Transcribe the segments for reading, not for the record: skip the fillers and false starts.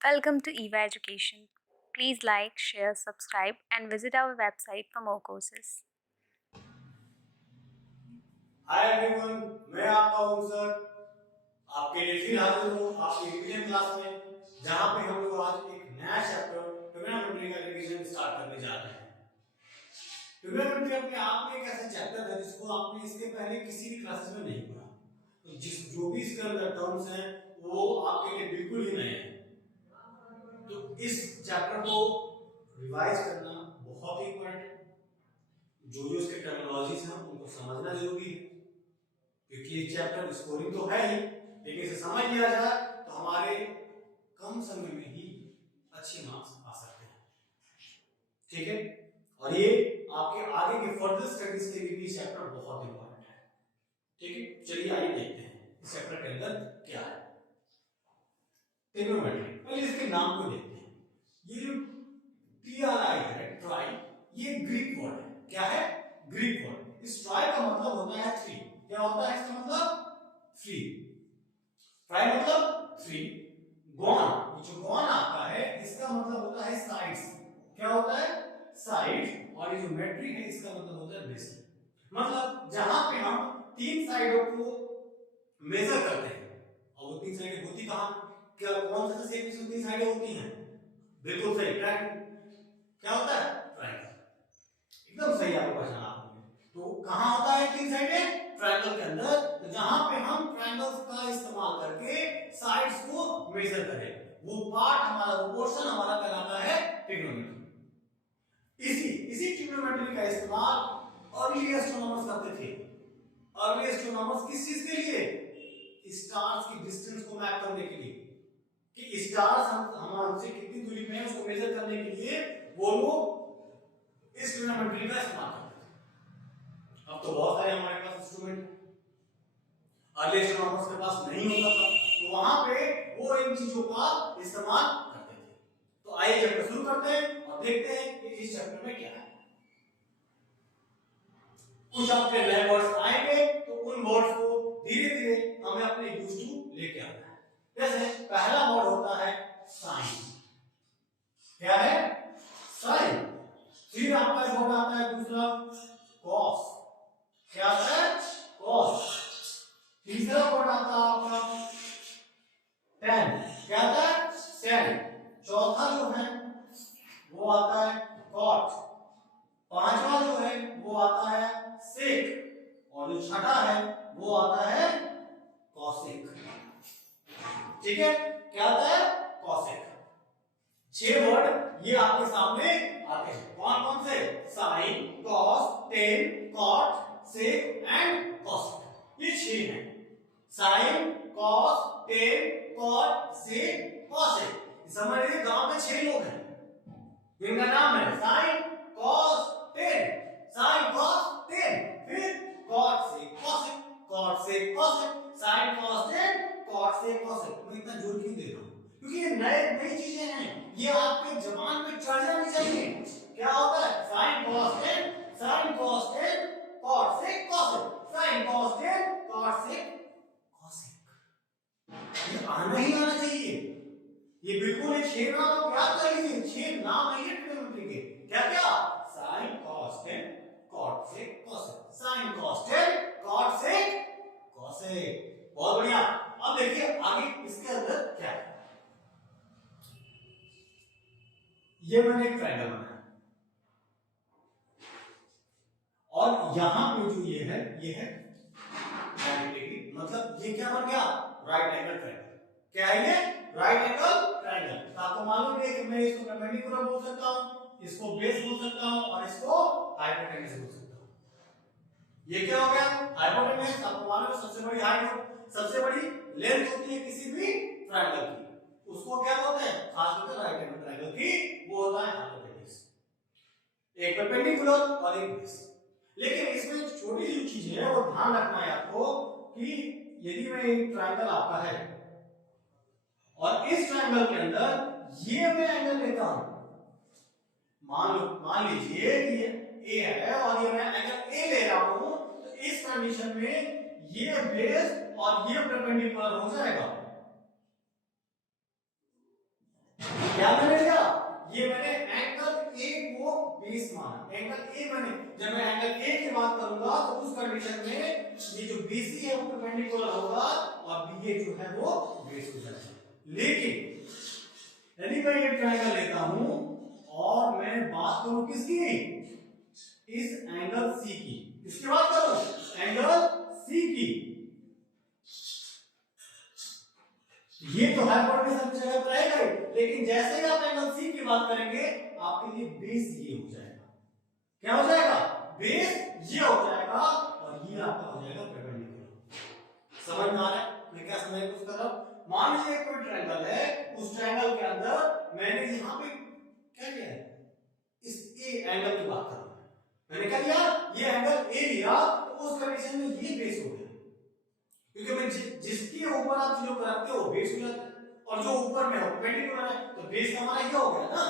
Welcome to EVA Education. Please like, share, subscribe, and visit our website for more courses. Hi everyone, मैं आपका हूं sir. आपके लिए फिर हाजिर हूं आपकी रिवीजन क्लास में, जहां पे हम लोग आज एक नया चैप्टर ट्रिग्नोमेट्री का रिवीजन स्टार्ट करने जा रहे हैं। ट्रिग्नोमेट्री अपने आप में एक ऐसा चैप्टर है जिसको आपने इसके पहले किसी भी क्लासेस में नहीं पढ़ा। तो जो भी इसके अंदर टर्म्स हैं वो आपके लिए बिल्कुल ही नए हैं। तो इस चैप्टर को रिवाइज करना बहुत ही इंपॉर्टेंट है। जो जो इसके टर्मिनोलॉजीज हैं उनको समझना जरूरी है, क्योंकि ये चैप्टर स्कोरिंग तो है ही, लेकिन इसे समझ लिया जाए तो हमारे कम समय में ही अच्छे मार्क्स आ सकते हैं। ठीक है, और ये आपके आगे के फर्दर स्टडीज के लिए भी चैप्टर बहुत इंपॉर्टेंट है। ठीक है, चलिए आइए देखते हैं इस चैप्टर के अंदर क्या है। ट्रिग्नोमेट्री, पहले इसके नाम को देखते हैं। ये जो ट्राई है, ट्राई, ये ग्रीक वर्ड है। क्या है? Greek word. इस ट्राई का मतलब होता है थ्री। क्या होता है इसका मतलब? थ्री। ट्राई मतलब थ्री। गॉन, ये जो गॉन आता है इसका मतलब होता है साइड्स। क्या होता है? साइड। और ये जो मेट्री है इसका मतलब होता है बेस। मतलब जहां पे हम तीन साइडों को मेजर करते हैं, और वो तीन साइडें होती कहां? क्या कौन सा शेप में तीन साइडें होती हैं? बिल्कुल सही, ट्रायंगल। क्या होता है? ट्रायंगल। एकदम सही आपको पहचाना आपने। तो कहां होता है तीन साइडें? ट्रायंगल के अंदर। तो जहां पे हम ट्रायंगल्स का इस्तेमाल करके साइड्स को मेजर करें, वो पार्ट हमारा, वो पोर्शन हमारा कहलाता है ट्रिग्नोमेट्री। इसी इसी ट्रिग्नोमेट्री का इस्तेमाल अर्ली एस्ट्रोनॉमर्स करते थे। अर्ली एस्ट्रोनॉमर्स किस चीज के लिए? स्टार्स की डिस्टेंस को मैप करने के लिए, कि स्टार्स हम हमसे कितनी दूरी पे हैं उसको मेजर करने के लिए वो लोग इस ट्रिग्नोमेट्री का इस्तेमाल करते थे। अब तो बहुत सारे हमारे पास इंस्ट्रूमेंट है, अर्ली एस्ट्रोनॉमर्स के पास नहीं होता था, तो वहां पे वो इन चीजों का इस्तेमाल करते थे। तो आइए चैप्टर शुरू करते हैं और देखते हैं कि इस चैप्टर में क्या है। कुछ आपके नए वर्ड्स आएंगे तो उन वर्ड्स को धीरे धीरे हमें अपने यूज टू लेके आना है। जैसे पहला वर्ड होता है साइन। क्या है? साइन। फिर आपका वर्ड आता है दूसरा कॉस। क्या आता है? कॉस। तीसरा वर्ड आता है आपका टेन। क्या आता है? टेन। चौथा जो है वो आता है कॉट। पांचवा जो है वो आता है सेक, और जो छठा है वो आता है कॉसेक। ठीक है, क्या आता है? कॉसेक। छह वर्ड ये आपके सामने आते हैं। कौन कौन से? Sin, cos, tan, cot, sec and cosec. ये छह हैं। Sin, cos, tan, cot, sec, cosec. समझ लीजिए गांव में छह लोग हैं जिनका नाम है sign, cos, tan. Sign, cos, tan. फिर कॉट से कॉसेक, कॉट से cosec, sign, cos, tan, cot से कॉसेक। मैं इतना जोर क्यों दे रहा हूं? क्योंकि ये नए नई चीजें हैं, ये आपके जबान पे चढ़ जानी चाहिए। क्या होता है? Sign, cos, tan, sign, cos, tan, cot से cosec, sign, cos, tan, cot से कॉसेक। ये आना ही आना चाहिए। ये बिल्कुल एक छह नाम आप याद कर लीजिए। छह नाम है ये ट्रिग्नोमेट्री के। क्या क्या? Sine, cos, tan, cot, sec, cosec. Sign, cos, tan, cot, sec, cosec. बहुत बढ़िया। अब देखिए आगे इसके अंदर क्या है। ये मैंने एक ट्रायंगल बनाया, और यहां पे जो ये है 90 डिग्री। मतलब ये क्या बन गया? Right angle triangle. क्या है ये? Right angle triangle. तो आपको मालूम है कि मैं इसको परपेंडिकुलर बोल सकता हूं, इसको बेस बोल सकता हूं, और इसको हाइपोटेन्यूज बोल सकता हूं। ये क्या हो गया? हाइपोटेन्यूज। आपको मालूम है सबसे बड़ी हाइट, सबसे बड़ी लेंथ होती है किसी भी ट्रायंगल की, उसको क्या बोलते हैं? खास करके राइट एंगल ट्रायंगल की वो होता है हाइपोटेन्यूज। एक परपेंडिकुलर और एक बेस। लेकिन इसमें एक छोटी सी चीज है, वो ध्यान रखना है आपको, कि यदि मैं एक ट्रायंगल आपका है और इस ट्रायंगल के अंदर ये मैं एंगल लेता हूं, मान लीजिए कि ये ए है और ये मैं एंगल ए ले रहा हूं, तो इस कंडीशन में ये बेस और ये परपेंडिकुलर हो जाएगा। क्या मैंने लिया, ये मैंने एंगल ए को बेस माना। एंगल ए मैंने, जब मैं एंगल ए की बात करूंगा तो उस कंडीशन में ये जो बीसी है वो परपेंडिकुलर होगा और बीए जो है वो बेस हो जाएगा। लेकिन यदि मैं ये ट्रायंगल लेता हूं और मैं बात करूं किसकी, इस एंगल सी की, किसकी बात करूं, एंगल सी की, ये तो हाइपोटेन्यूज अपनी जगह पर रहेगा ही, लेकिन जैसे ही आप एंगल सी की बात करेंगे आपके लिए बेस ये हो जाएगा। क्या हो जाएगा, बेस ये हो जाएगा और ये आपका हो जाएगा परपेंडिकुलर। समझ में आ रहा है मैं क्या समझने की कोशिश कर रहा हूं। मान लीजिए कोई ट्रायंगल है, उस ट्रायंगल के अंदर मैंने यहां पे क्या किया है, इस ए एंगल की बात कर रहा हूं, मैंने क्या किया, ये एंगल ए लिया तो उस कंडीशन में ये बेस हो गया, क्योंकि मैं जिसके ऊपर आप चीजों को रखते हो बेस हो जाता है, और जो ऊपर में हो परपेंडिकुलर है तो बेस हमारा ये हो गया ना।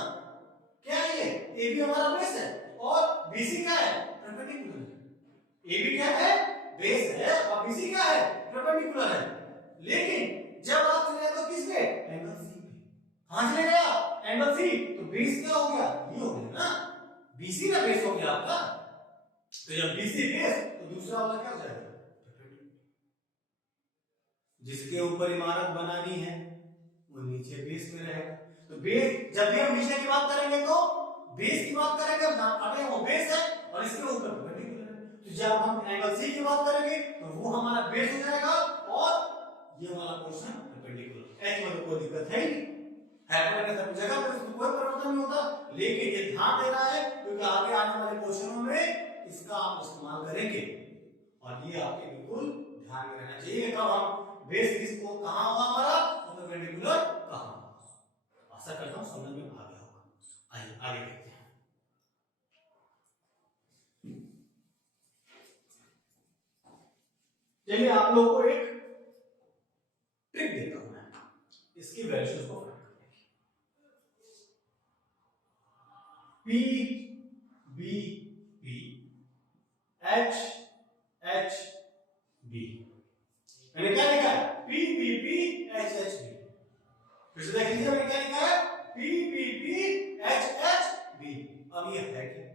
क्या है ये, ए भी हमारा बेस है और बीसी क्या है, परपेंडिकुलर है। ए भी क्या है, बेस है और बीसी क्या है, परपेंडिकुलर है। लेकिन जब आप चले जाते हो किस पे, एंगल सी पे, कहां चले गया, एंगल सी, तो बेस क्या हो गया, ये हो गया ना, बीसी ना बेस हो गया आपका। तो जब बीसी बेस तो दूसरा वाला क्या हो जाएगा, जिसके ऊपर इमारत बनानी है वो नीचे बेस में रहेगा। तो बेस, जब भी हम नीचे की बात करेंगे तो बेस की बात करेंगे, अभी वो बेस है और इसके ऊपर परपेंडिकुलर है। तो जब हम एंगल सी की बात करेंगे तो वो हमारा बेस हो जाएगा और ये वाला पोर्शन परपेंडिकुलर। ऐसे मतलब कोई दिक्कत है ही नहीं, हाइपोटेन्यूज अपनी जगह पर, इसमें कोई परिवर्तन नहीं होता। लेकिन ये ध्यान देना है क्योंकि आगे आने वाले क्वेश्चनों में इसका आप इस्तेमाल करेंगे और ये आपके बिल्कुल ध्यान में रहना चाहिए। कब हम बेस किसको कहां होगा हमारा, तो परपेंडिकुलर कहां। आशा करता हूं समझ में आ गया होगा। आइए आगे देखते हैं। चलिए आप लोगों को एक ट्रिक देता हूं मैं, इसकी वैल्यूज को फाइंड करने की। P B P H H B, मैंने क्या लिखा है, P B P H H B. फिर से देख लीजिए मैंने क्या लिखा है, P B P H H B. अब ये है क्या,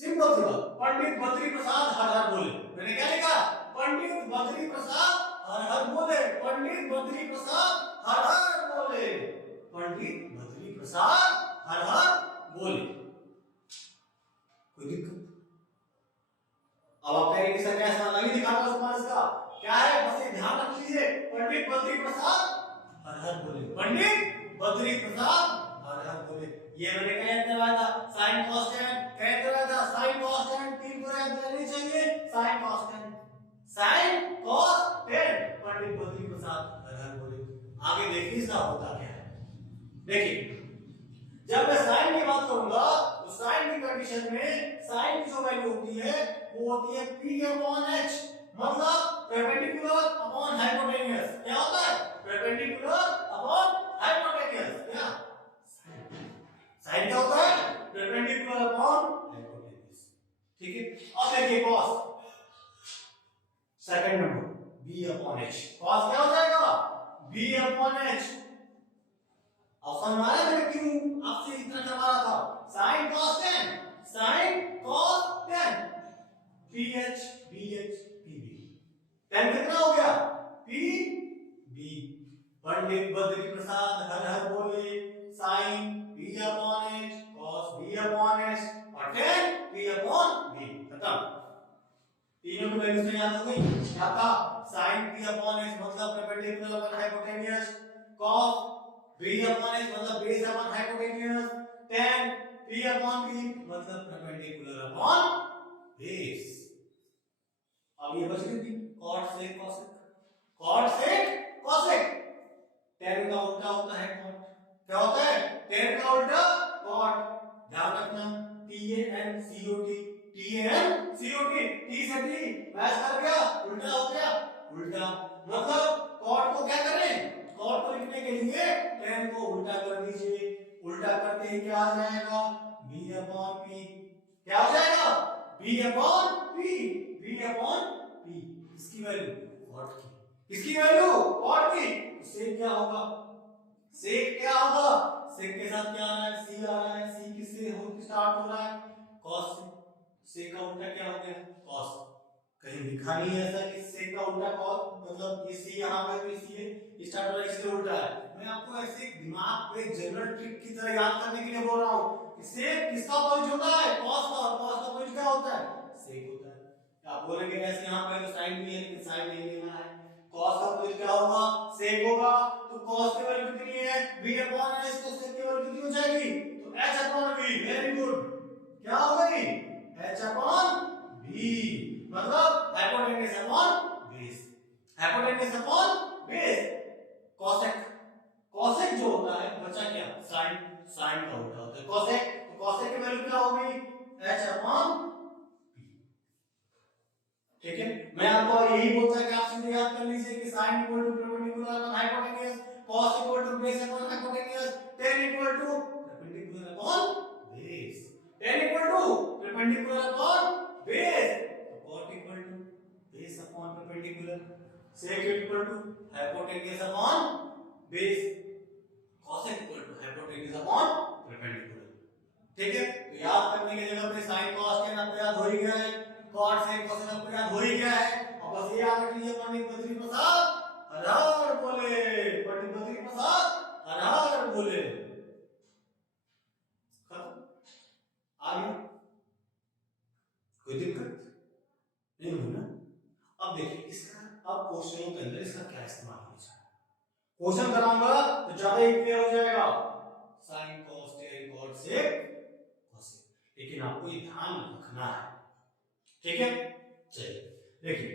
सिंपल सी बात, पंडित बद्री प्रसाद हर हर बोले। मैंने क्या लिखा, पंडित बद्री प्रसाद हर हर बोले, पंडित बद्री प्रसाद हर हर बोले, पंडित बद्री प्रसाद हर हर बोले। कोई दिक्कत, अब आप कहेंगे सर कैसा नहीं दिखाता उसका, इसका क्या है, बस ये ध्यान रख लीजिए, पंडित बद्री प्रसाद हर हर बोले, पंडित बद्री प्रसाद हर हर बोले। ये मैंने क्या करवाया था, साइन कॉस टेन, क्या करवाया था, साइन कॉस टेन, तीन को याद रहनी चाहिए, sine cos tan, sign cos tan, Pandit Badri Prasad हर हर बोले। आगे देखिए इसका होता क्या है, देखिए जब मैं साइन की बात करूंगा तो साइन की कंडीशन में साइन की जो वैल्यू होती है वो होती है p अपॉन h, मतलब परपेंडिकुलर अपॉन हाइपोटेन्यूज। क्या होता है, परपेंडिकुलर अपॉन हाइपोटेन्यूज। क्या साइन क्या होता है, परपेंडिकुलर अपॉन हाइपोटेन्यूज। ठीक है, अब देखिए cos, second number b upon h, cos क्या हो जाएगा, b अपॉन h। अब समझ में आया मैंने क्यों आपसे इतना करवा रहा था, sin cos tan, sin cos tan, ph bh pb, tan कितना हो गया, pb, पंडित बद्री प्रसाद हर हर बोले, sin p upon h, cos b upon h और tan p अपॉन b। खत्म, तीनों की वैल्यू से याद हो गई। क्या था, साइन p अपॉन h मतलब perpendicular upon hypotenuse, cos b upon h मतलब base upon hypotenuse, tan p upon b मतलब परपेंडिकुलर अपॉन बेस। अब ये बच गई cot sec cosec, cot sec cosec, tan का उल्टा होता है cot। क्या होता है, tan का उल्टा cot। ध्यान रखना, tan cot, tan cot, t से t मैच कर गया, उल्टा हो गया, उल्टा मतलब cot को क्या करें, cot को लिखने के लिए tan को उल्टा कर दीजिए, उल्टा करते ही क्या आ जाएगा, b अपॉन p। क्या हो जाएगा, b upon p, b upon p। इसकी वैल्यू cot की, इसकी वैल्यू cot की, सेक क्या होगा, सेक क्या होगा, सेक के साथ क्या आ रहा है, सी आ रहा है, सी किससे हो स्टार्ट हो रहा है, कॉस से। सेक का उल्टा क्या हो गया, कॉस। कहीं लिखा नहीं है ऐसा कि सेक का उल्टा कॉस, मतलब ये सी यहाँ पे तो इसी स्टार्ट हो रहा है, इससे उल्टा है। मैं आपको ऐसे दिमाग पे जनरल ट्रिक की तरह याद करने के लिए बोल रहा हूँ कि सेक किसका अपोजिट होता है, कॉस का, और कॉस का अपोजिट क्या होता है, सेक होता है। आप बोलेंगे ऐसे यहाँ पे तो साइन भी है, लेकिन साइन नहीं लेना है। कॉस का अपोजिट क्या होगा, सेक होगा। तो कॉस की वैल्यू कितनी है, b अपॉन s, तो सेक की वैल्यू कितनी हो जाएगी, तो h upon v। Very good, क्या हो गई, h अपॉन v, मतलब hypotenuse upon base, hypotenuse upon base. Cosec, cosec जो होता है बच्चा क्या, साइन, साइन का उल्टा होता है कोसेक। तो कोसेक की वैल्यू क्या होगी, h अपॉन, ठीक है। मैं आपको यही बोलता कि आप सीधे याद कर लीजिए कि sin equal to perpendicular upon hypotenuse, cos equal to base upon hypotenuse, tan equal to perpendicular upon base, tan equal to perpendicular upon base, तो cot equal to base upon perpendicular, sec equal to hypotenuse upon base, cos equal to hypotenuse upon perpendicular. ठीक है, तो याद करने की जगह पे sin cos tan आपको याद हो ही गया है, cot sin cosine आपको याद हो ही गया है। अब बस ये याद रख लीजिए पंडित बद्री प्रसाद हर हर बोले, पंडित बद्री प्रसाद हर हर बोले। खत्म, आ गया, कोई दिक्कत नहीं हुई ना। अब देखिए इसका, अब क्वेश्चनों के अंदर इसका क्या इस्तेमाल होना चाहिए, क्वेश्चन कराऊंगा तो ज्यादा ही क्लियर हो जाएगा, sin cos tan cot sec cosec, लेकिन आपको ये ध्यान रखना है, ठीक है। चलिए देखिए,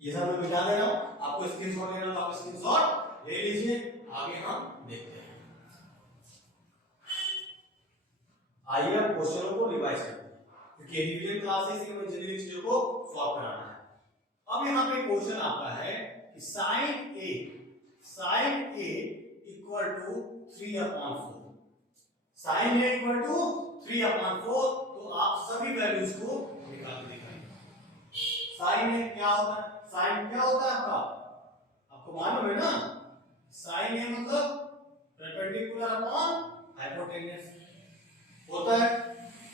ये सब मैं मिटा दे रहा हूं, आपको स्क्रीनशॉट लेना तो आप स्क्रीनशॉट ले लीजिए, आगे हम देखते हैं। आइए अब क्वेश्चनों को रिवाइज करते हैं, क्योंकि रिवीजन क्लासेस में जल्दी चीजों को सॉल्व कराना है। अब यहाँ पे क्वेश्चन आता है कि sin a equal to 3/4, sin a equal to 3/4, तो आप सभी वैल्यूज को निकाल के दिखाएंगे। sin a क्या होता है, sin क्या होता है आपका, आपको मालूम है ना, sin a मतलब परपेंडिकुलर अपॉन हाइपोटेन्यूज होता है।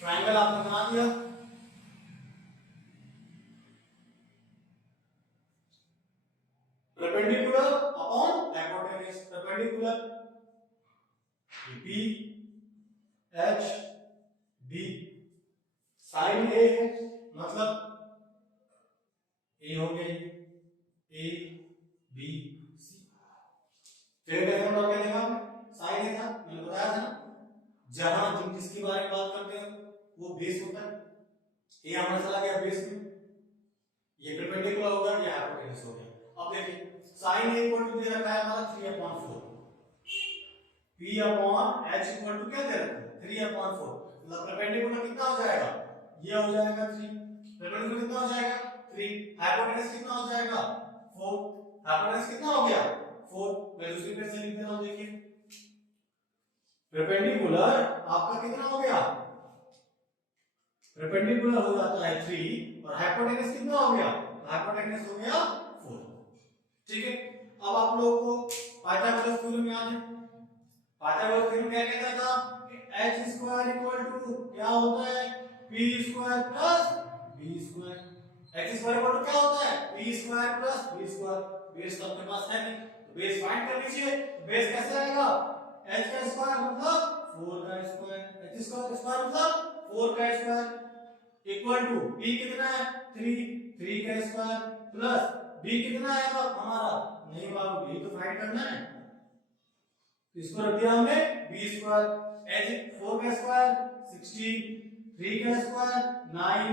ट्रायंगल आपने बना दिया, perpendicular upon hypotenuse, perpendicular b h b, sin a है मतलब a हो गया, a b c। फिर कैसे हम लोग क्या देखा, sin a था, मैंने बताया था ना, जहां जिन जिसके बारे में बात करते हैं वो बेस होता है, ये हमारा चला गया बेस में, ये परपेंडिकुलर हो गया, ये हाइपोटेन्यूज हो गया। अब देखिए sin a इक्वल टू दे रखा है हमारा 3/4, p upon h equal to क्या दे रखा है 3/4, मतलब परपेंडिकुलर कितना हो जाएगा, ये हो जाएगा 3, परपेंडिकुलर कितना हो जाएगा 3, हाइपोटेन्यूज कितना हो जाएगा 4, हाइपोटेन्यूज कितना हो गया 4। मैं दूसरी पेज से लिख दे रहा हूं, देखिए परपेंडिकुलर आपका कितना हो गया, परपेंडिकुलर हो जाता है 3 और हाइपोटेन्यूज कितना हो गया, हाइपोटेन्यूज हो गया 4। ठीक है, अब आप लोगों को पाइथागोरस थ्योरम याद है, पाइथागोरस थ्योरम क्या कहता था कि h² इक्वल टू क्या होता है, p² plus b², h² equal to क्या होता है, p² प्लस b²। बेस तो आपके पास है नहीं, तो बेस फाइंड कर लीजिए, तो बेस कैसे आएगा, h का स्क्वायर मतलब 4 का स्क्वायर, h स्क्वायर मतलब 4 का स्क्वायर इक्वल टू p कितना है 3 का स्क्वायर प्लस b कितना है अब हमारा नहीं मालूम, ये तो फाइंड करना है, तो इसको रख दिया हमने b², h 4 का स्क्वायर 16, 3 का स्क्वायर 9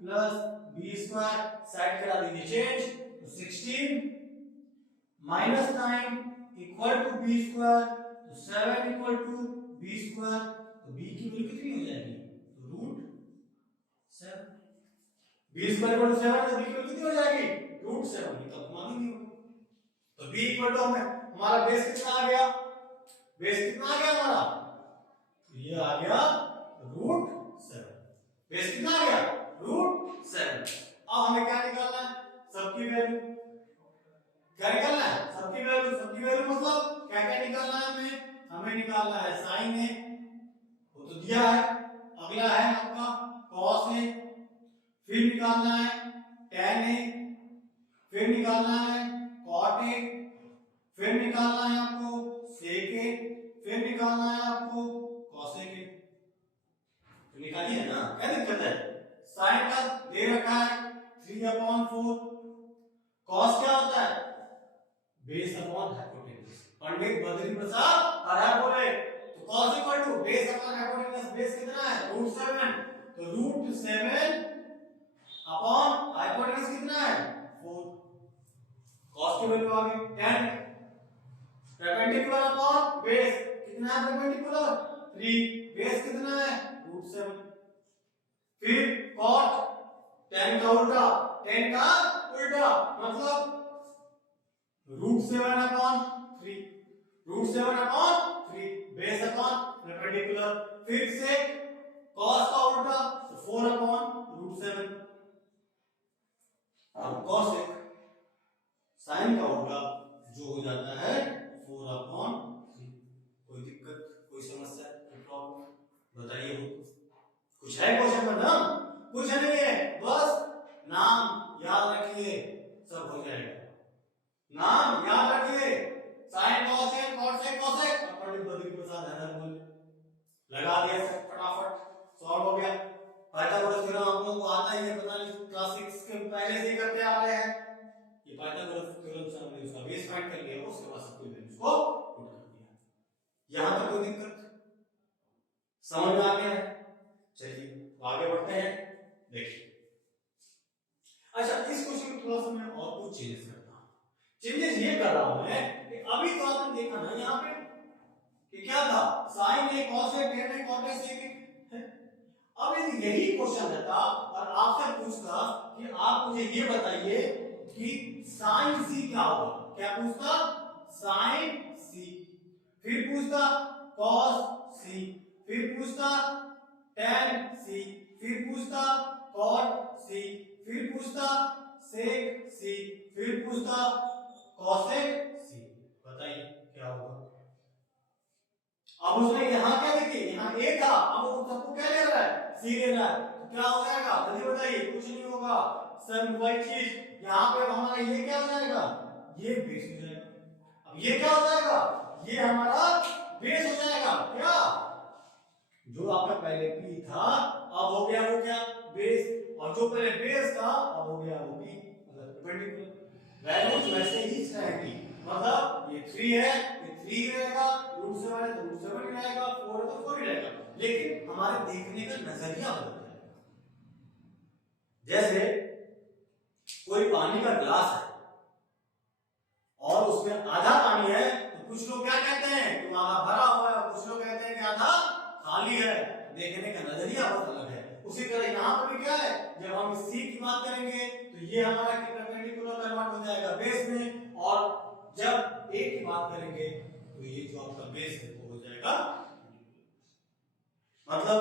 प्लस b² साइड करा दीजिए चेंज, तो 16 माइनस 9 इक्वल टू b², तो 7 इक्वल टू b², तो b की वैल्यू कितनी हो जाएगी, √7, b² इक्वल टू 7, तो b की वैल्यू कितनी हो जाएगी √7, ये तो मालूम ही होगा। तो b इक्वल टू हमारा बेस कितना आ गया, बेस कितना आ गया हमारा, ये आ गया √7, बेस कितना आ गया √7। अब हमें क्या निकालना है, सबकी वैल्यू, क्या निकालना है, सबकी वैल्यू सबकी वैल्यू मतलब क्या क्या निकालना है हमें निकालना है साइन ए, वो तो दिया है। अगला है आपका कॉस ए, फिर निकालना है tan ए, फिर निकालना है cot ए, फिर निकालना है आपको sec ए, फिर निकालना है आपको cosec ए। तो निकालिए ना, क्या दिक्कत है? साइन का दे रखा है 3/4, कॉस क्या होता है? Base upon hypotenuse. Pandit Badri Prasad और है बोले तो cos equal to base upon hypotenuse. Base कितना है? √7। तो √7 अपॉन हाइपोटेन्यूज कितना है? 4। कॉस की वैल्यू आ गई 10। परपेंडिकुलर अपॉन बेस कितना है? परपेंडिकुलर 3। बेस कितना है? √7। फिर cot 10 का उल्टा, 10 का उल्टा मतलब √7 upon 3, √7 upon 3 base upon perpendicular. फिर से cos का उल्टा तो 4 अपॉन √7। अब cosec sin का उल्टा जो हो जाता है 4 अपॉन 3। कोई दिक्कत, कोई समस्या, कोई प्रॉब्लम बताइए? कुछ है क्वेश्चन में? ना कुछ नहीं है, बस नाम याद रखिए, सब हो जाएगा। नाम याद रखिए, साइन कोसेक कोसेक कोसेक। पंडित बद्री प्रसाद हैदर बोले लगा दिया, सब फटाफट सॉल्व हो गया। पाइथागोरस थ्योरम आप लोगों को आता ही है, पता नहीं क्लास 6 के पहले से ही करते आ रहे हैं। ये पाइथागोरस थ्योरम से हमने उसका बेस फाइंड कर लिया, उसके बाद सबको वैल्यूज को पुट कर दिया। यहां तक कोई दिक्कत समझ में आ गया है? चलिए आगे बढ़ते हैं। देखिए, अच्छा इस क्वेश्चन में थोड़ा सा मैं और कुछ चेंजेस करता हूं। चेंजेस ये कर रहा हूं मैं कि अभी तो आपने देखा ना यहाँ पे कि क्या था? Sign A, cos A, tan A, cot A, sec ए। अब यदि यही क्वेश्चन रहता और आपसे पूछता कि आप मुझे ये बताइए कि साइन सी क्या होगा, क्या पूछता? साइन सी। फिर पूछता कॉस सी, फिर पूछता tan सी, फिर पूछता cot सी, फिर पूछता sec सी, फिर पूछता cosec सी। बताइए क्या होगा? अब उसने यहाँ क्या देखिए, यहाँ ए था, अब वो सबको क्या ले रहा है? सी ले रहा है, तो क्या हो जाएगा? जल्दी बताइए। कुछ नहीं होगा, सब वही चीज। यहाँ पे हमारा ये क्या हो जाएगा? ये बेस हो जाएगा। अब ये क्या हो जाएगा? ये हमारा बेस हो जाएगा। क्या? जो आपका पहले पी था अब हो गया वो क्या? बेस। और जो पहले बेस था अब हो गया वो पी, मतलब परपेंडिकुलर। वैल्यूज वैसे ही रहेगी, मतलब ये 3 है, ये 3 रहेगा, √7 है तो √7 ही रहेगा, 4 है तो 4 ही रहेगा। लेकिन हमारे देखने का नजरिया बदल जाएगा। जैसे कोई पानी का ग्लास है और उसमें आधा पानी है, तो कुछ लोग क्या कहते हैं कि आधा भरा हुआ है, कुछ लोग कहते हैं कि आधा खाली है। देखने का नजरिया बहुत अलग है। उसी तरह यहाँ पर भी क्या है, जब हम सी की बात करेंगे तो ये हमारा परपेंडिकुलर कन्वर्ट हो जाएगा बेस में, और जब ए की बात करेंगे तो ये जो आपका बेस है वो हो जाएगा, मतलब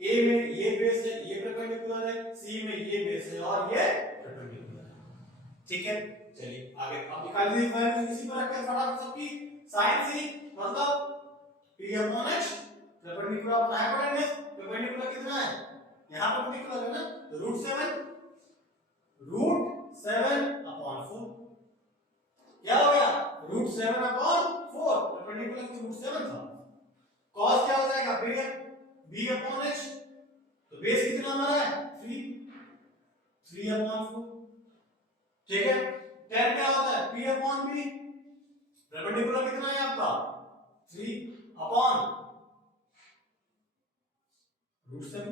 ए में ये बेस है, ये परपेंडिकुलर है, सी में ये बेस है और ये परपेंडिकुलर है। ठीक है, चलिए आगे। अब निकाल दीजिए वैल्यू इसी पर रखकर फटाफट सबकी। साइन सी मतलब p upon h, perpendicular upon hypotenuse. Perpendicular कितना है? यहां परपेंडिकुलर है ना, तो √7 अपॉन 4 क्या हो गया? √7 अपॉन 4, परपेंडिकुलर तो √7 था। cos क्या हो जाएगा? b अपॉन h, तो बेस कितना हमारा है? 3 अपॉन 4। ठीक है, tan क्या होता है? p अपॉन b, परपेंडिकुलर कितना है आपका? 3 अपॉन √7,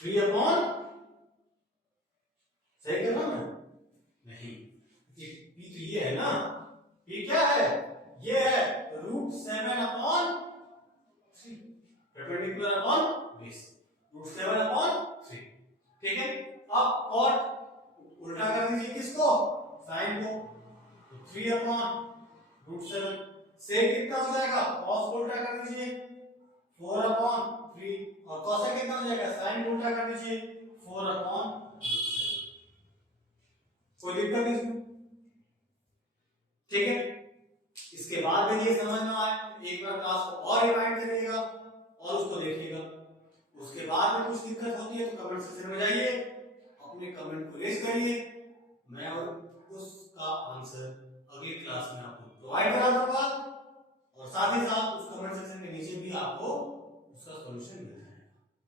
3 अपॉन, सही कर रहा हूं मैं? नहीं, ये p तो ये है ना, p क्या है? ये है √7 upon 3, perpendicular upon base, √7 upon 3। ठीक है, अब cot उल्टा कर दीजिए किसको? साइन को, तो 3 अपॉन √7। sec कितना हो जाएगा? cos को उल्टा कर दीजिए 4 अपॉन 3, और cosec कितना हो जाएगा? sin को उल्टा कर दीजिए 4 अपॉन √7। कोई दिक्कत इसमें? ठीक है, इसके बाद में ये समझ में आए एक बार क्लास को और रिवाइंड करिएगा और उसको देखिएगा। उसके बाद में कुछ दिक्कत होती है तो कमेंट सेक्शन में जाइए, अपने कमेंट को रेज करिए, मैं और उसका आंसर अगली क्लास में आपको प्रोवाइड करा दूंगा और साथ ही साथ उस कमेंट सेक्शन के नीचे भी आपको उसका सॉल्यूशन मिल जाएगा।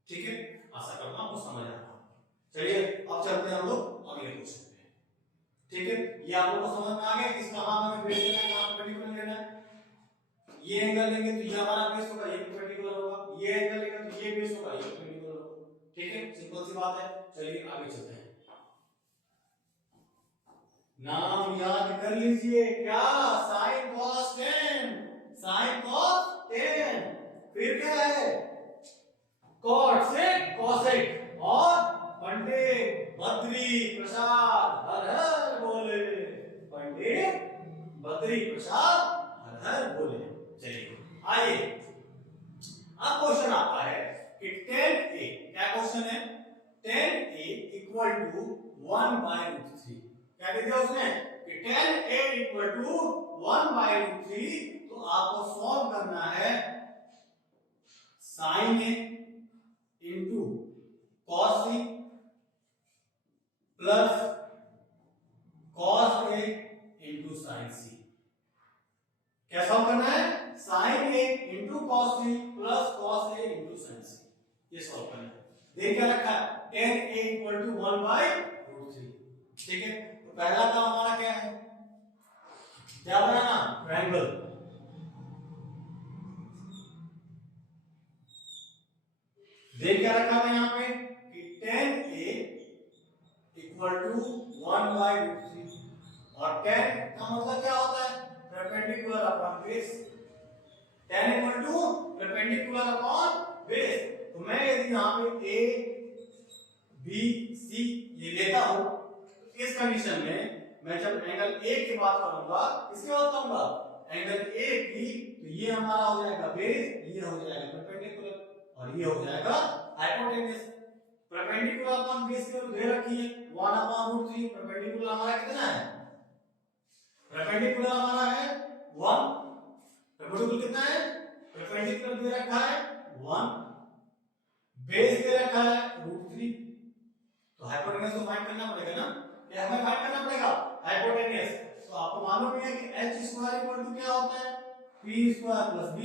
ठीक है, आशा करता हूं आपको समझ आया। चलिए अब चलते हैं हम लोग अगले क्वेश्चन पे। ठीक है, ये आप लोगों को समझ में आ गया कि इसका हाथ हमें बेस लेना है, कहां परपेंडिकुलर लेना है। ये एंगल लेंगे तो ये हमारा बेस होगा, ये परपेंडिकुलर होगा, ये एंगल लेंगे तो ये बेस होगा, ये परपेंडिकुलर होगा। ठीक है, सिंपल सी बात है। चलिए आगे चलते हैं। नाम याद कर लीजिए, क्या? Sine cos tan, sign cos tan, फिर क्या है? कॉट सेक कॉसेक, और पंडित बद्री प्रसाद हर हर बोले, पंडित बद्री प्रसाद हर हर बोले। चलिए आइए, अब क्वेश्चन आता है कि 10a, क्या क्वेश्चन है? 10a equal to 1/√3। क्या दे दिया उसने कि 10a इक्वल टू 1/√3। तो आपको सॉल्व करना है sine A into cos C plus cos A into sine C. क्या सॉल्व करना है? Sine A into cos C plus cos A into sine C, ये सॉल्व करना है। देख क्या रखा है? 10a equal to 1/√3। ठीक है, तो पहला काम हमारा क्या है? क्या बनाना? ट्रायंगल। देख क्या रखा है यहाँ पे कि 10a इक्वल टू 1/√3 और 10 का मतलब क्या होता है? Perpendicular upon base. 10 equal to perpendicular upon base. तो मैं यदि यहाँ पे a b c ये लेता हूं तो इस कंडीशन में मैं जब एंगल a की बात करूंगा, किसकी बात करूंगा? एंगल a की, तो ये हमारा हो जाएगा बेस, ये हो जाएगा परपेंडिकुलर और ये हो जाएगा हाइपोटेन्यूज। परपेंडिकुलर अपॉन बेस की वैल्यू दे रखी है 1/√3। परपेंडिकुलर हमारा कितना है? परपेंडिकुलर हमारा है 1। परपेंडिकुलर कितना है? परपेंडिकुलर दे रखा है 1, बेस दे रखा है √3। तो हाइपोटेन्यूज को फाइंड करना पड़ेगा ना, क्या हमें फाइंड करना पड़ेगा? हाइपोटेन्यूज। तो आपको मालूम है कि h² क्या होता है? p² + b²।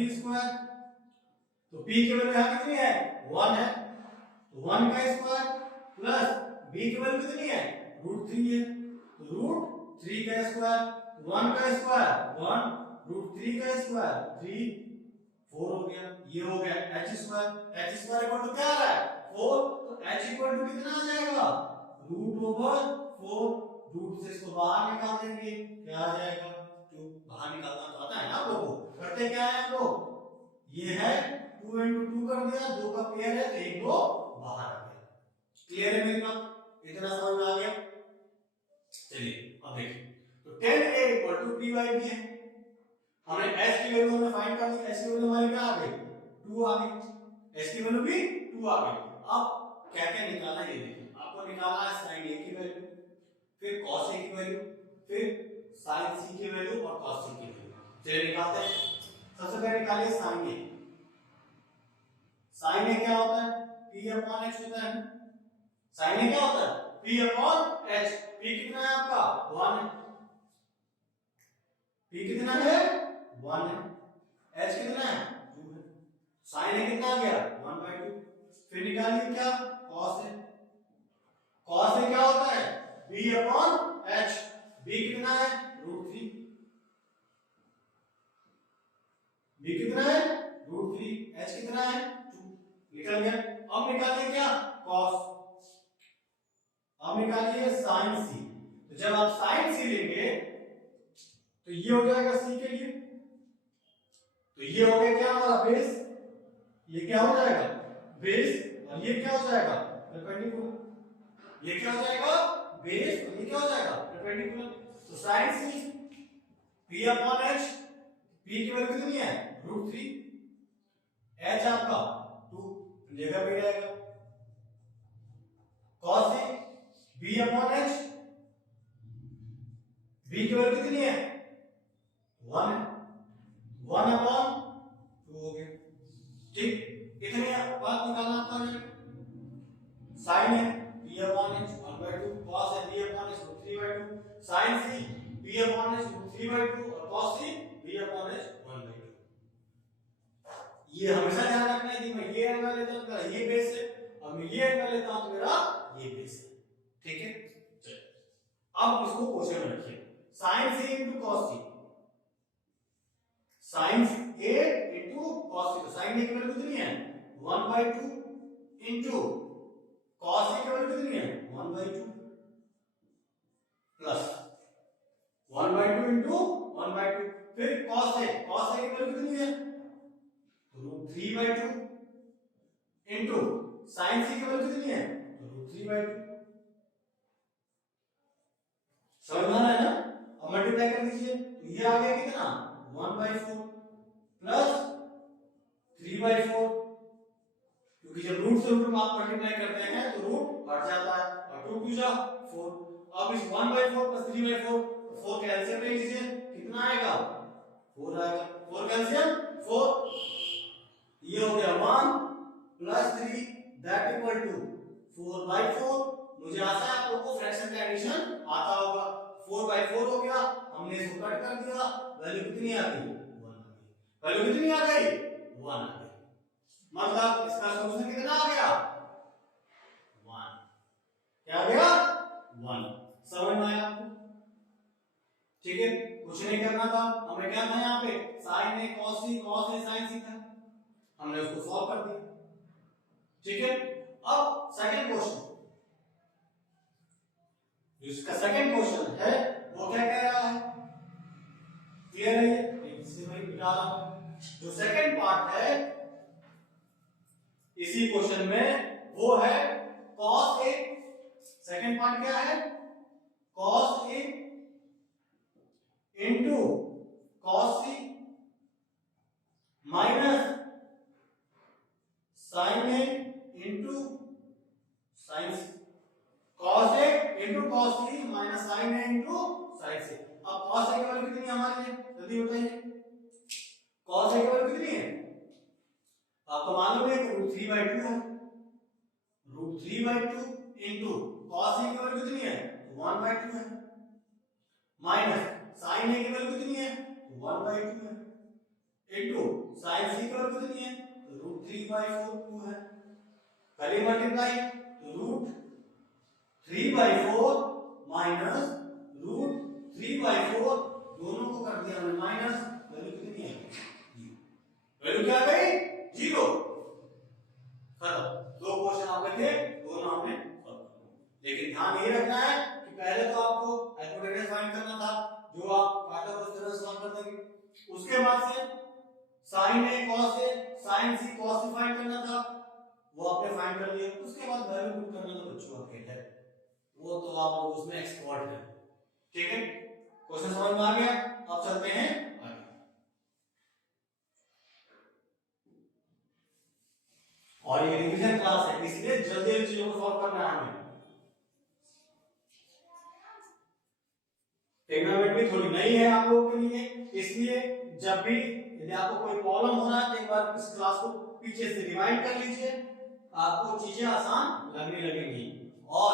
तो p की वैल्यू यहां कितनी है? 1 है, तो 1 का स्क्वायर प्लस b की वैल्यू कितनी है? √3 है, तो √3 का स्क्वायर, 1 का स्क्वायर 1, √3 का स्क्वायर 3, 4 हो गया। ये हो गया h² इक्वल टू क्या आ रहा है? 4। तो h इक्वल टू कितना आ जाएगा? √4। रूट से इसको बाहर निकाल देंगे, क्या आ जाएगा? 2। बाहर निकालना तो आता है ना आप लोगों को, करते क्या है हम लोग? ये है 2 × 2 कर दिया, 2 का पेयर है तो 1 2 बाहर आ गया। क्लियर है मेरी बात? इतना समझ में आ गया? चलिए अब देखिए, तो 10a इक्वल टू p/b है। हमने s की वैल्यू हमने फाइंड कर ली, s की वैल्यू हमारी क्या आ गई? 2 आ गई, s की वैल्यू भी 2 आ गई। अब क्या क्या निकालना है ये देखिए, आपको निकालना है sin a की वैल्यू, फिर cos a की वैल्यू, फिर sin c की वैल्यू और cos c की वैल्यू। चलिए निकालते हैं। सबसे पहले निकालिए sin a। sin a क्या होता है? p/h होता है। sin a क्या होता है? p/h। p कितना है आपका? 1 है। p कितना है? 1 है। h कितना है? 2 है। sin a कितना आ गया? 1/2। फिर निकालिए क्या? cos a। cos a क्या होता है? b/h। b कितना है? √3। b कितना है? √3। h कितना है? 2। निकल गया। अब निकालिए क्या? cos। अब निकालिए sin c। तो जब आप sin c लेंगे तो ये हो जाएगा c के लिए, तो ये हो गया क्या हमारा? बेस। ये क्या हो जाएगा? बेस। और ये क्या हो जाएगा? परपेंडिकुलर। ये क्या हो जाएगा? बेस। और ये क्या हो जाएगा? परपेंडिकुलर। तो sin c p/h, p की वैल्यू कितनी है? √3। h आपका 2 जगह पे रहेगा। cos c b/h, b की वैल्यू कितनी है? 1 है, 1/2 हो गया। ठीक, इतनी बात निकालना आपका है। साइन है p/h 1/2, cos है p/h 3/2, sin c p/h 3/2 और cos c p/h 1/2। ये हमेशा ध्यान रखना है कि मैं ये एंगल लेता हूं, मेरा ये बेस है, और मैं ये एंगल लेता हूं तो मेरा ये बेस है। ठीक है, चलिए अब इसको क्वेश्चन में रखिए। sin c into cos c, sin a into cos c, तो sin a की वैल्यू कितनी है 1/2 into cos a की वैल्यू कितनी है 1/2 प्लस 1/2 into 1/2, फिर cos a की वैल्यू कितनी है √3/2 into sin c की वैल्यू कितनी है √3/2। समझ में आ रहा है ना? अब मल्टीप्लाई कर दीजिए, तो ये आ गया कितना 1/4 प्लस 3/4, क्योंकि जब रूट से रूट में आप मल्टीप्लाई करते हैं तो रूट हट जाता है, और 2 2 जा 4। अब इस 1/4 प्लस 3/4, 4 कैंसिल कर लीजिए, कितना आएगा 4 आएगा। 4 कैंसिल 4, ये हो गया 1 प्लस 3 दैट इक्वल टू 4/4। मुझे आशा है आप लोगों को फ्रैक्शन का एडिशन आता होगा। 4/4 हो गया, हमने इसको कट कर दिया, वैल्यू कितनी आ गई 1 आ गई। वैल्यू कितनी आ गई 1 आ गई, मतलब इसका सॉल्यूशन कितना आ गया 1। क्या आ गया 1। समझ में आया आपको? ठीक है, कुछ नहीं करना था, हमें क्या था यहाँ पे sin a cos c cos a sin c था, हमने उसको सॉल्व कर दिया। ठीक है, अब सेकंड क्वेश्चन, जिसका सेकंड क्वेश्चन है वो क्या कह रहा है, क्लियर है ये, इससे मैं मिटा रहा हूं। जो सेकंड पार्ट है इसी क्वेश्चन में वो है cos a, सेकंड पार्ट क्या है cos a into cos c minus sin a into sin c, cos a into cos c minus sin a into sin c। अब cos a की value कितनी है हमारे लिए, जल्दी बताइए, cos a की वैल्यू कितनी है, आपको मालूम है कि √3/2 है, √3/2 into cos a की वैल्यू कितनी है 1/2 है, माइनस sin a की वैल्यू कितनी है 1/2 है, into sin c की वैल्यू कितनी है √3/4 है। करें मल्टीप्लाई, तो √3/4 माइनस √3/4 दोनों को कर दिया हमने माइनस, वैल्यू कितनी है वैल्यू क्या गई 0। खत्म, दो क्वेश्चन आपके थे, दोनों हमने सॉल्व कर दिए। लेकिन ध्यान ये रखना है कि पहले तो आपको हाइपोटेनस फाइंड करना था, जो आप काटा उस तरह सॉल्व कर देंगे, उसके बाद से sin a cos a sin c cos c find करना था, वो आपने फाइंड कर लिया। उसके बाद वैल्यू पुट करना तो बच्चों आपके है, वो तो आप लोग उसमें एक्सपर्ट हैं। ठीक है, क्वेश्चन समझ में आ गया, अब चलते हैं आगे। और ये रिवीजन क्लास है, इसलिए जल्दी जल्दी चीजों को सॉल्व करना है हमें। ट्रिग्नोमेट्री थोड़ी नई है आप लोगों के लिए, इसलिए जब भी यदि आपको कोई प्रॉब्लम हो रहा है तो एक बार इस क्लास को पीछे से रिवाइंड कर लीजिए, आपको चीजें आसान लगने लगेंगी। और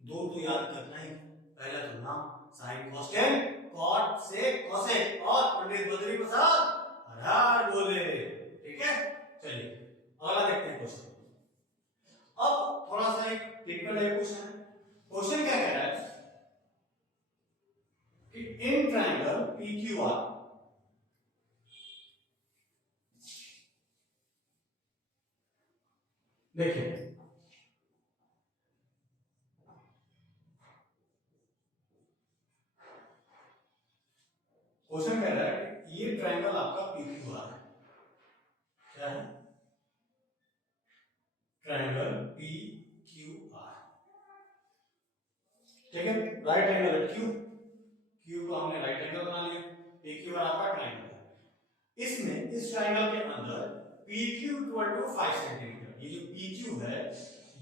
दो तो याद करना ही, पहला तो नाम sin cosec cot sec cosec और पंडित बद्री प्रसाद हर बोले। ठीक है, चलिए अगला देखते हैं क्वेश्चन। अब थोड़ा सा एक टिपिकल क्वेश्चन है। क्वेश्चन क्या कह रहा है कि इन ट्रायंगल PQR देखिए, क्वेश्चन कह रहा है कि ये ट्रायंगल आपका PQR है, क्या है ट्रायंगल PQR। ठीक है, राइट एंगल है क्यू को हमने राइट एंगल बना लिया, PQR आपका ट्रायंगल है। इसमें इस ट्रायंगल के अंदर PQ = 5 सेंटीमीटर, ये जो PQ है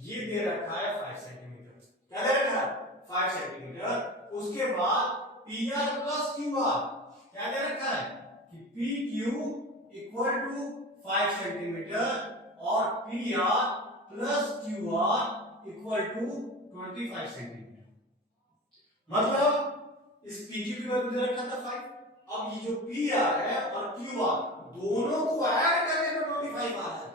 ये दे रखा है 5 सेंटीमीटर, क्या दे रखा है 5 सेंटीमीटर। उसके बाद PR + QR क्या दे रखा है कि P Q equal to 5 centimetre और P R plus Q R equal to 25 centimetre. मतलब इस पी क्यू की वैल्यू दे रखा था 5। अब ये जो पी आर है और क्यू आर दोनों को ऐड करने पर 25 आ रहा है।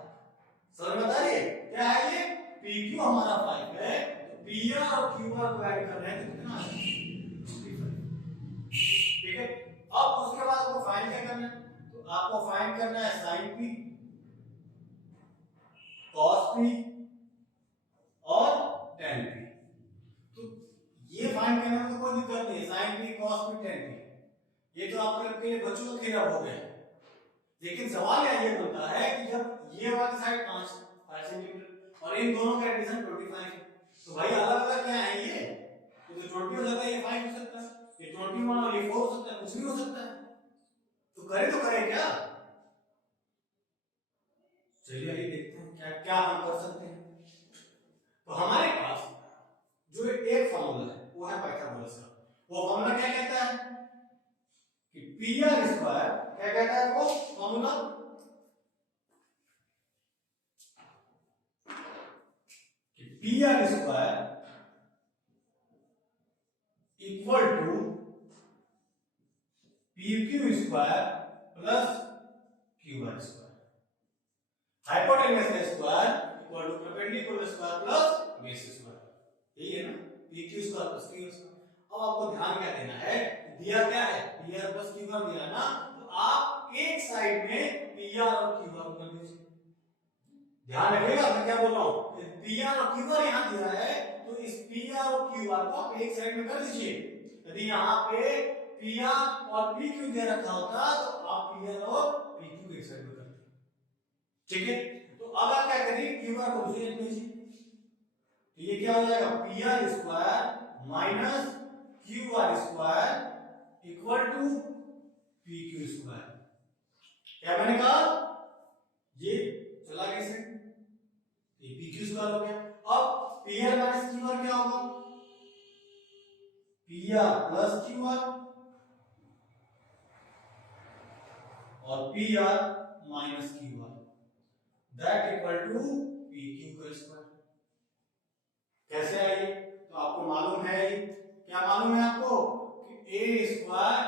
समझ में आ रही है क्या है ये? पी क्यू हमारा 5 है तो पी आर और क्यू आर को ऐड कर रहे हैं तो कितना है 25। ठीक है। अब उसके बाद आपको फाइंड क्या करना है? तो आपको फाइंड करना है साइन पी, कॉस पी और टेन पी। तो ये फाइंड करने में तो कोई दिक्कत नहीं है, sin P, cos P, tan P, ये तो आपके बच्चों का खेल हो गया। लेकिन सवाल ये बनता है कि जब ये वाली साइड 5 सेंटीमीटर और इन दोनों का एडिशन 25 है तो भाई अलग अलग क्या है ये? तो 20 हो जाता है, ये 5 हो सकता है, ये 21 और ये 4 हो सकता है, कुछ भी हो सकता है। तो करे क्या? चलिए आइए देखते हैं क्या क्या हम कर सकते हैं। तो हमारे पास जो एक फॉर्मूला है वो है पाइथागोरस का। वो फॉर्मूला क्या कहता है कि पी आर स्क्वायर, क्या कहता है वो फॉर्मूला? कि P R square equal to P Q square plus Q R square. Hypotenuse का square equal to perpendicular square plus base square. यही है ना, P Q square plus Q square. अब आपको ध्यान क्या देना है, दिया क्या है P R plus Q R दिया ना, तो आप एक साइड में पी आर और क्यू आर कर दीजिए। ध्यान रखिएगा मैं क्या बोल रहा हूं, पी आर और क्यू आर यहां दिया है तो इस पी आर और क्यू आर को आप एक साइड में कर दीजिए। यदि यहां पे पी आर और पी क्यू दे रखा होता तो आप पी आर और पी क्यू को एक साइड में करते। ठीक है। तो अब आप क्या करिए, क्यू आर को दूसरी साइड भेजिए। तो ये क्या हो जाएगा, P R square minus Q R square equal to P Q square. क्या मैंने कहा, ये चला गया से ये पी क्यू स्क्वायर हो गया। अब P R minus Q R क्या होगा, P R plus Q R और P R minus Q R that equal to P Q का स्क्वायर। कैसे आएगी? तो आपको मालूम है, क्या मालूम है आपको कि A square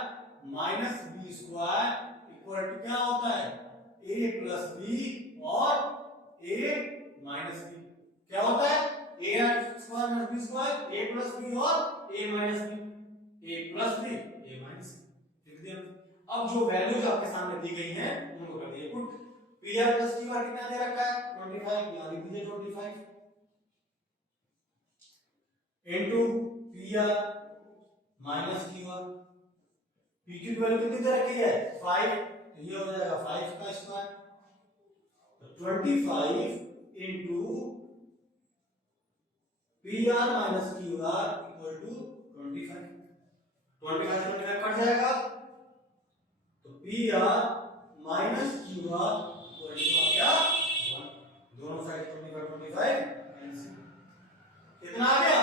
minus B square equal to क्या होता है, ए प्लस बी और ए माइनस बी। क्या होता है, ए स्क्वायर माइनस बी स्क्वायर, ए प्लस बी और ए माइनस बी, ए प्लस बी ए माइनस बी। लिख दिया। अब जो वैल्यूज आपके सामने दी गई हैं उनको कर दिए put. P R plus Q are कितना दे रखा है 25, यहां लिख दीजिए 25 into P R minus Q are. P Q की वैल्यू कितनी दे रखी है 5, तो ये हो जाएगा 5 का स्क्वायर। तो 25 into P R minus Q R equal to 25। 25 से 25 कट जाएगा तो P R minus Q R equal to क्या 1। दोनों साइड 25 25 कैंसिल। कितना आ गया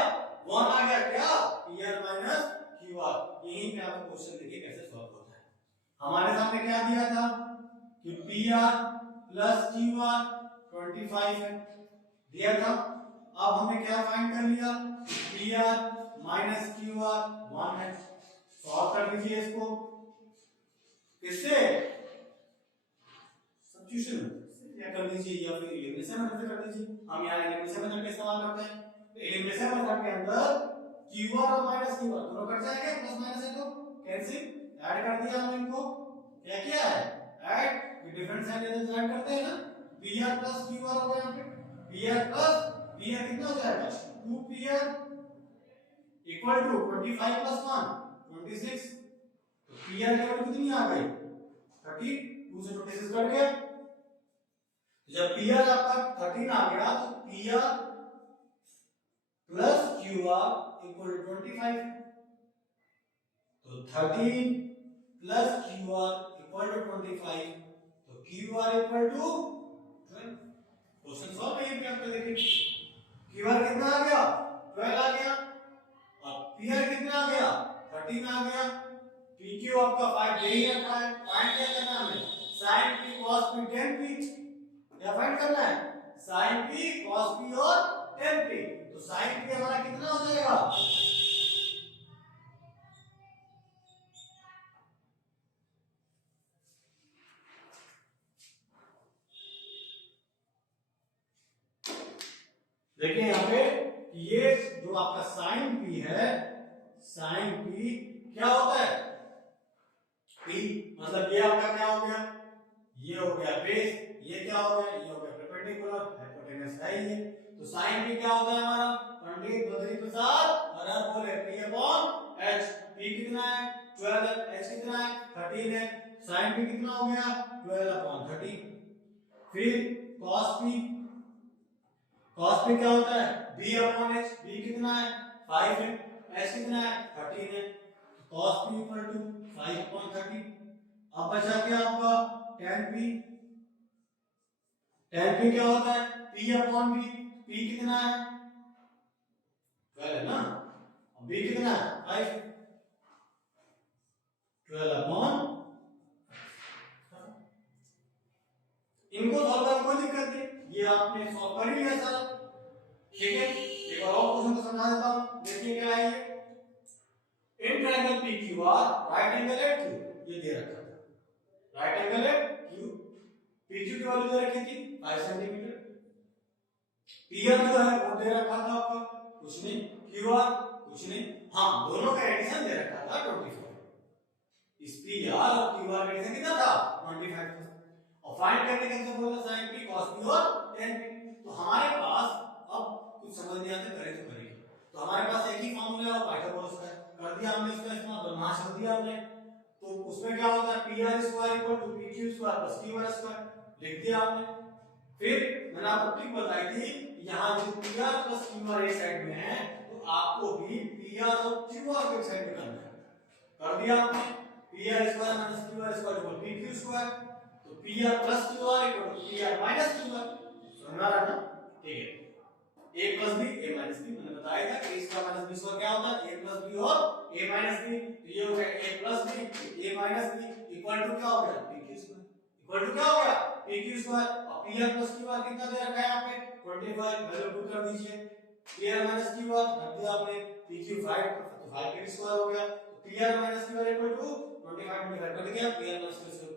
1 आ गया। क्या P R minus Q are. यहीं पे आपको क्वेश्चन देखिए कैसे सॉल्व होता है। हमारे सामने क्या दिया था कि P R plus Q are 25 है दिया था। अब हमने क्या फाइंड कर लिया, P R minus Q are 1 है। सॉल्व कर दीजिए इसको, किससे सब्स्टिट्यूशन या कर दीजिए या फिर एलिमिनेशन मेथड से कर दीजिए। हम यहां एलिमिनेशन मेथड का इस्तेमाल करते हैं। तो एलिमिनेशन मेथड के अंदर क्यू आर और माइनस क्यू आर दोनों कट जाएंगे, प्लस माइनस है तो कैंसिल। ऐड कर दिया हमने इनको, क्या किया है ऐड, ये डिफरेंट साइन इधर ऐड करते हैं ना, P R plus Q R हो गया यहां पे। P R plus P R कितना हो जाएगा 2 P R equal to 25 plus 1 26। तो पी आर की वैल्यू कितनी आ गई 30, 2 से 26 कट गया। जब पी आर आपका 13 आ गया तो P R plus Q R equal to 25। तो 13 plus Q R equal to 25, तो Q R equal to 12। Question solve है। ये आपको देखिए क्यू आर कितना आ गया 12 आ गया और पी आर कितना आ गया 13 आ गया। पी क्यू आपका 5 दे ही रखा है, फाइंड क्या करना है हमें, sin p cos p tan p, क्या फाइंड करना है, sin p cos p और tan p। तो sin p हमारा कितना हो जाएगा, देखिए यहाँ पे ये जो आपका sin p है, sin p क्या होता है, p मतलब ये आपका क्या हो गया, ये हो गया बेस, ये क्या हो गया, ये हो गया परपेंडिकुलर, हाइपोटेनस है ये। तो sin p क्या होता है हमारा, पंडित बद्री प्रसाद हर बोले p अपॉन h, p कितना है 12, h कितना है 13 है, sin p कितना हो गया 12 अपॉन 30। फिर cos p, cos p क्या होता है b अपॉन h, b कितना है 5 है, h कितना है 13 है, cos p equal to 5 upon 30। अब बचा क्या आपका tan p, tan p क्या होता है p अपॉन b, p कितना है 12 है ना, और b कितना है 5, 12 अपॉन, इनको सॉल्व करने कोई दिक्कत नहीं, ये आपने सॉल्व कर ही लिया सारा, ठीक है। एक और क्वेश्चन को समझा देता हूं, देखिए क्या है ये, in triangle PQR right angle at Q, ये दे रखा था, right angle at Q, PQ की वैल्यू दे रखी थी 5 सेंटीमीटर, PR जो है वो दे रखा था आपका कुछ नहीं, QR कुछ नहीं, हाँ दोनों का एडिशन दे रखा था 25, इस PR और QR का एडिशन कितना था 25 था, और फाइंड करने के लिए बोला sin p cos p और tan p। तो हमारे पास अब कुछ समझ नहीं आता करें तो करें, तो हमारे पास एक ही फार्मूला है वो पाइथागोरस का कर दिया हमने, इसका इस्तेमाल ब्रह्मांड कर दिया हमने। तो उसमें क्या होता है pr square equal to pq square plus qr square लिख दिया हमने। फिर मैंने आपको ट्रिक बताई थी, यहाँ जो pr प्लस qr एक साइड में है तो आपको भी pr और qr को एक साइड में करना है, कर दिया हमने, pr square minus qr square equal pq square, तो pr plus qr equal to pr minus qr, समझ आ रहा है ना, ठीक है। a plus b a minus b, मैंने बताया था कि इसका माइनस b स्क्वायर क्या होता है a प्लस b और a माइनस b, तो ये हो गया a plus b a minus b equal to क्या हो गया pq स्क्वायर, इक्वल टू क्या हो गया pq स्क्वायर, और pr प्लस qr कितना दे रखा है यहाँ पे 25, वैल्यू पुट कर दीजिए, pr माइनस qr रख दिया आपने, pq 5 तो 5 के स्क्वायर हो गया, तो pr minus qr equal to 25 cut गया, pr माइनस qr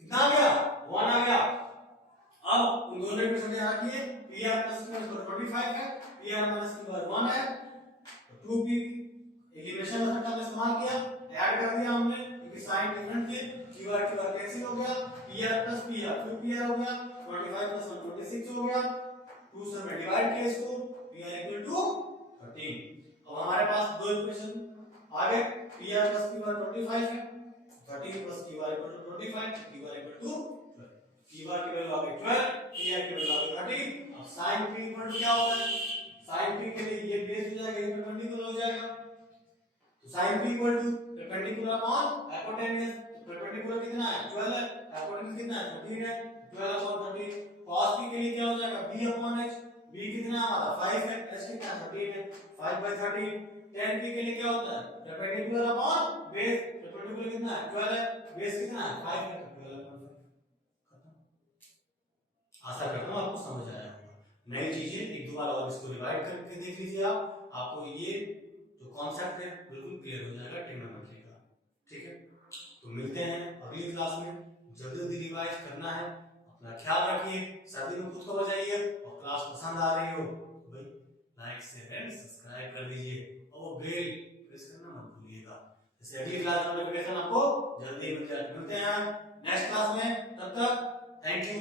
कितना आ गया 1 आ गया। अब उन दोनों इक्वेशन यहाँ रखिए, pr प्लस qr इक्वल 25 है, pr माइनस qr 1 है, तो 2p एलिमिनेशन मेथड का इस्तेमाल किया, ऐड कर दिया हमने क्योंकि साइन डिफरेंट थे, qr qr कैंसिल हो गया, pr प्लस pr 2pr हो गया, 25 प्लस 1 26 हो गया, 2 से मैं डिवाइड किया इसको, pr इक्वल टू 13। अब हमारे पास दो इक्वेशन आ गए, pr प्लस qr 25 है, 13 plus qr equal to 25, qr equal to qr की वैल्यू आ गई 12, pr की वैल्यू आ गई 13। अब sin p इक्वल टू क्या होगा, sin p के लिए ये बेस हो जाएगा, ये परपेंडिकुलर हो जाएगा, तो sin p equal to perpendicular upon hypotenuse, तो परपेंडिकुलर कितना है 12 है, हाइपोटेन्यूज कितना है 13 है, 12 अपॉन 13, cos p के लिए क्या हो जाएगा b अपॉन h, b कितना हमारा 5 है, h कितना 13 है, 5/13, tan p के लिए क्या होता है परपेंडिकुलर अपॉन बेस, परपेंडिकुलर कितना है 12 है, बेस कितना है 5 है, 12 अपॉन 5 खत्म। आशा करता हूँ आपको समझ आया होगा, नई चीजें एक दो बार और इसको रिवाइज करके देख लीजिए आप, आपको ये जो कॉन्सेप्ट है बिल्कुल क्लियर हो जाएगा ट्रिग्नोमेट्री का, ठीक है। तो मिलते हैं अगली क्लास में, जल्दी जल्दी रिवाइज करना है, अपना ख्याल रखिए, सर्दी में खुद को बचाइए, और क्लास पसंद आ रही हो तो भाई लाइक शेयर एंड सब्सक्राइब कर दीजिए, और बेल प्रेस करना मत भूलिएगा, जैसे अगली क्लास में नोटिफिकेशन आपको जल्दी मिल जाए। मिलते हैं नेक्स्ट क्लास में, तब तक थैंक यू।